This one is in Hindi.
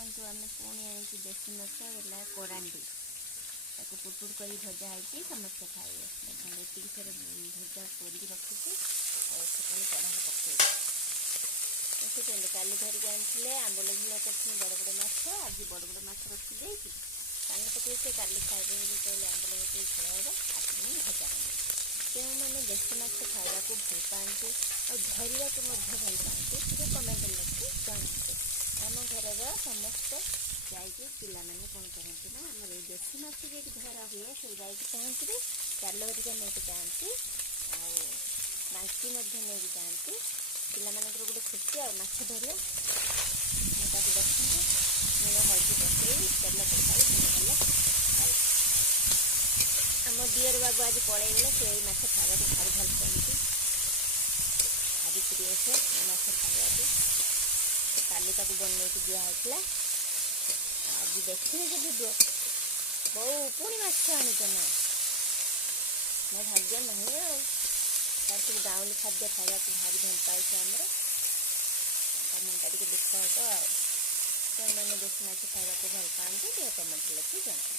देखु आम पुणी आनी देसी माछ है कोरांडी ताको पुटुड़ कर भजा है समस्ते खाइए देखते ये थोड़े भजा कर रखी और कढ़ा पकड़ देखते काली धरिक आनी आंबल झोल कर बड़ बड़ माछ आज बड़ बड़ माछ रखी पानी पकड़े काली खाइबे कहले आंबल पकड़ झोल हम आज भजा जो मैंने देसी माछ खावा को भल पाती और धरवा को भल पाती से कमेंट लिखि जनाते आम घर समस्त जाइए पिला मैंने कौन कहते ना आम देसी माछ जो धरा हुए से जाइए पहुँचे जाल हरिका नहीं जाती बांकी नहीं जाती पिला गोटे खुशी आ माछ धरिया देखते लुण हल्दी पकई तेल पकाई भल आम दियर बाबू आज पलैगले से माछ खावा भारी भल पाती भारी प्रिय से माछ खावा काली ताक बनई दिहला आज देखिए जो वीडियो बो पुणी माछ आनिच ना मो भाग्य नहीं सब गाँवली खाद्य खावा भारी भल पाए से आमर मनटा टे दुख हे तो मैंने देसी माछ खावा भल पाती कमेंट लिखि जनाते।